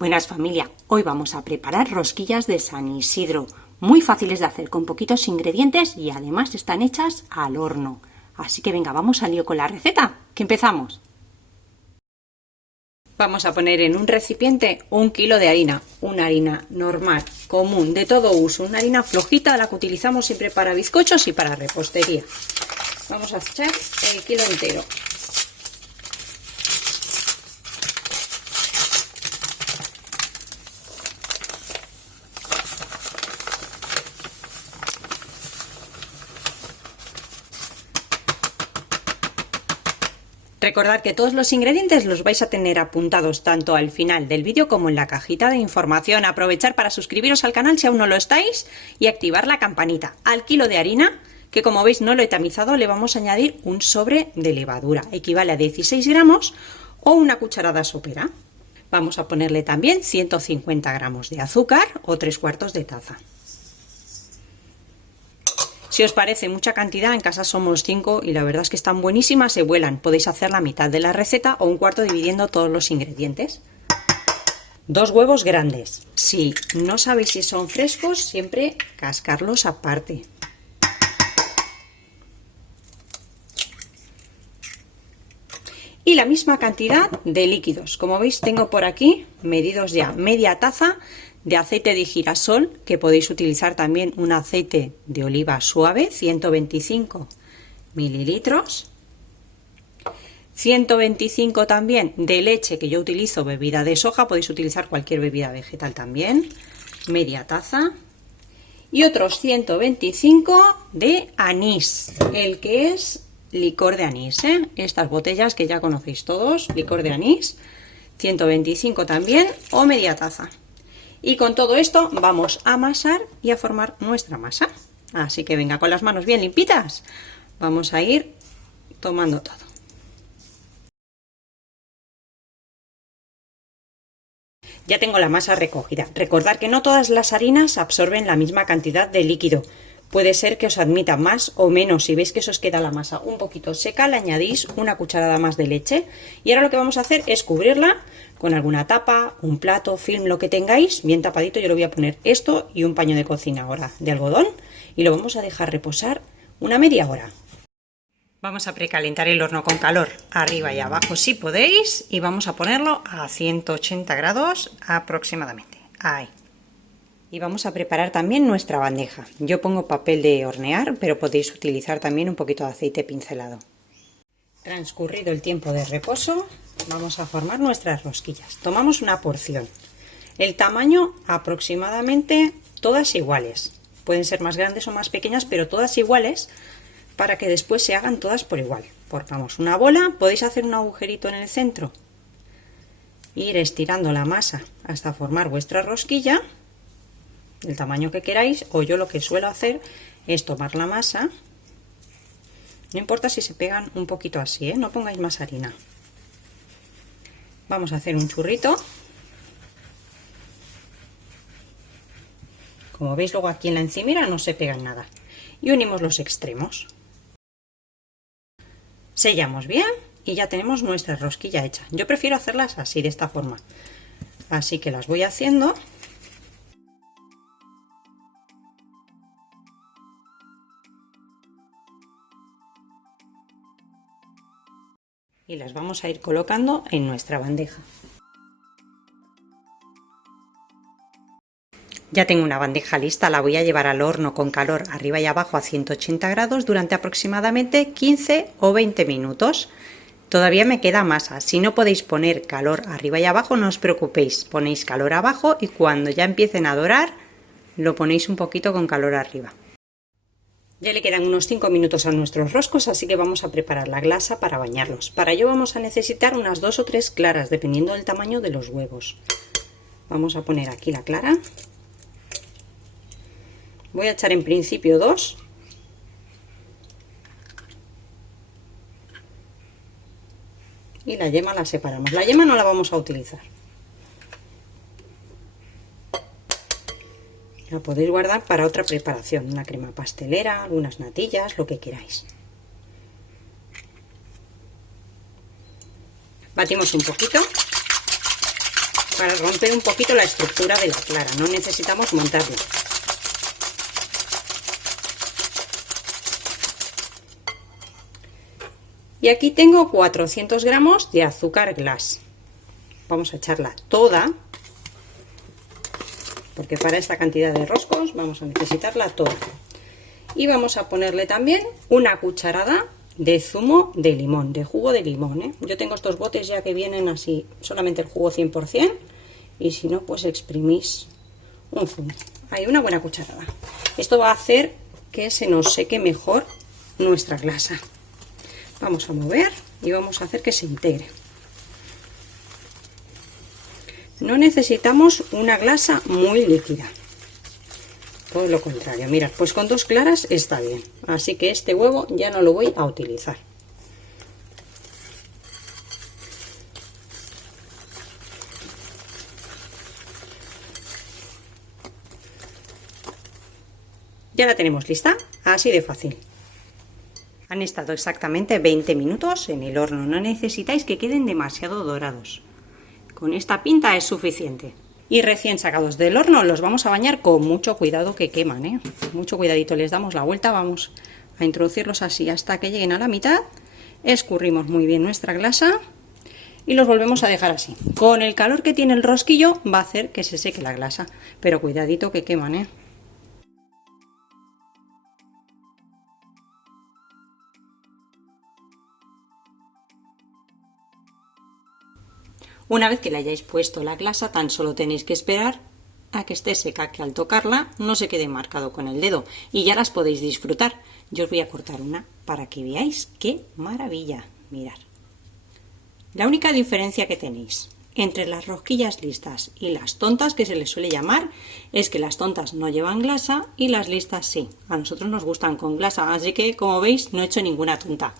Buenas familia, hoy vamos a preparar rosquillas de San Isidro, muy fáciles de hacer con poquitos ingredientes y además están hechas al horno. Así que venga, vamos al lío con la receta, que empezamos. Vamos a poner en un recipiente 1 kilo de harina, una harina normal, común, de todo uso, una harina flojita, la que utilizamos siempre para bizcochos y para repostería. Vamos a echar el kilo entero. Recordad que todos los ingredientes los vais a tener apuntados tanto al final del vídeo como en la cajita de información. Aprovechar para suscribiros al canal si aún no lo estáis y activar la campanita. Al kilo de harina, que como veis no lo he tamizado, le vamos a añadir un sobre de levadura. Equivale a 16 gramos o una cucharada sopera. Vamos a ponerle también 150 gramos de azúcar o 3/4 de taza. Si os parece mucha cantidad, en casa somos 5 y la verdad es que están buenísimas, se vuelan. Podéis hacer la mitad de la receta o 1/4 dividiendo todos los ingredientes. 2 huevos grandes. Si no sabéis si son frescos, siempre cascarlos aparte. Y la misma cantidad de líquidos. Como veis, tengo por aquí medidos ya media taza de aceite de girasol, que podéis utilizar también un aceite de oliva suave, 125 mililitros, 125 también de leche, que yo utilizo bebida de soja, podéis utilizar cualquier bebida vegetal también, media taza, y otros 125 de anís, el que es licor de anís, estas botellas que ya conocéis todos, licor de anís, 125 también o media taza. Y con todo esto vamos a amasar y a formar nuestra masa. Así que venga, con las manos bien limpitas, vamos a ir tomando todo. Ya tengo la masa recogida. Recordad que no todas las harinas absorben la misma cantidad de líquido. Puede ser que os admita más o menos. Si veis que os queda la masa un poquito seca, le añadís una cucharada más de leche. Y ahora lo que vamos a hacer es cubrirla con alguna tapa, un plato, film, lo que tengáis, bien tapadito. Yo le voy a poner esto y un paño de cocina ahora de algodón y lo vamos a dejar reposar una media hora. Vamos a precalentar el horno con calor arriba y abajo si podéis y vamos a ponerlo a 180 grados aproximadamente. Ahí. Y vamos a preparar también nuestra bandeja. Yo pongo papel de hornear, pero podéis utilizar también un poquito de aceite pincelado. Transcurrido el tiempo de reposo, vamos a formar nuestras rosquillas. Tomamos una porción. El tamaño aproximadamente todas iguales. Pueden ser más grandes o más pequeñas, pero todas iguales para que después se hagan todas por igual. Formamos una bola, podéis hacer un agujerito en el centro. Ir estirando la masa hasta formar vuestra rosquilla. El tamaño que queráis, o yo lo que suelo hacer es tomar la masa, no importa si se pegan un poquito así, no pongáis más harina. Vamos a hacer un churrito, como veis luego aquí en la encimera no se pegan nada, y unimos los extremos, sellamos bien y ya tenemos nuestra rosquilla hecha. Yo prefiero hacerlas así, de esta forma, así que las voy haciendo. Y las vamos a ir colocando en nuestra bandeja. Ya tengo una bandeja lista, la voy a llevar al horno con calor arriba y abajo a 180 grados durante aproximadamente 15 o 20 minutos. Todavía me queda masa, si no podéis poner calor arriba y abajo no os preocupéis, ponéis calor abajo y cuando ya empiecen a dorar lo ponéis un poquito con calor arriba. Ya le quedan unos 5 minutos a nuestros roscos, así que vamos a preparar la glasa para bañarlos. Para ello vamos a necesitar unas 2 o 3 claras, dependiendo del tamaño de los huevos. Vamos a poner aquí la clara. Voy a echar en principio 2. Y la yema la separamos. La yema no la vamos a utilizar. La podéis guardar para otra preparación, una crema pastelera, algunas natillas, lo que queráis. Batimos un poquito para romper un poquito la estructura de la clara, no necesitamos montarla. Y aquí tengo 400 gramos de azúcar glass. Vamos a echarla toda, porque para esta cantidad de roscos vamos a necesitarla toda. Y vamos a ponerle también una cucharada de zumo de limón, de jugo de limón, ¿eh? Yo tengo estos botes ya que vienen así, solamente el jugo 100%, y si no, pues exprimís un zumo. Hay una buena cucharada. Esto va a hacer que se nos seque mejor nuestra glasa. Vamos a mover y vamos a hacer que se integre. No necesitamos una glasa muy líquida, todo lo contrario. Mirad, pues con 2 claras está bien, así que este huevo ya no lo voy a utilizar. Ya la tenemos lista, así de fácil. Han estado exactamente 20 minutos en el horno, no necesitáis que queden demasiado dorados. Con esta pinta es suficiente. Y recién sacados del horno los vamos a bañar con mucho cuidado que queman, ¿eh? Mucho cuidadito, les damos la vuelta, vamos a introducirlos así hasta que lleguen a la mitad. Escurrimos muy bien nuestra glasa y los volvemos a dejar así. Con el calor que tiene el rosquillo va a hacer que se seque la glasa, pero cuidadito que queman, ¿eh? Una vez que le hayáis puesto la glasa, tan solo tenéis que esperar a que esté seca, que al tocarla no se quede marcado con el dedo y ya las podéis disfrutar. Yo os voy a cortar una para que veáis qué maravilla. Mirad. La única diferencia que tenéis entre las rosquillas listas y las tontas, que se les suele llamar, es que las tontas no llevan glasa y las listas sí. A nosotros nos gustan con glasa, así que como veis no he hecho ninguna tonta.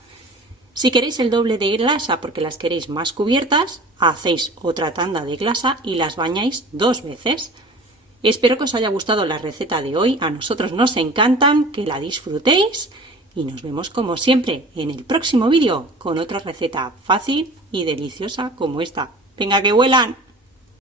Si queréis el doble de glasa porque las queréis más cubiertas, hacéis otra tanda de glasa y las bañáis 2 veces. Espero que os haya gustado la receta de hoy, a nosotros nos encantan, que la disfrutéis y nos vemos como siempre en el próximo vídeo con otra receta fácil y deliciosa como esta. ¡Venga que vuelan!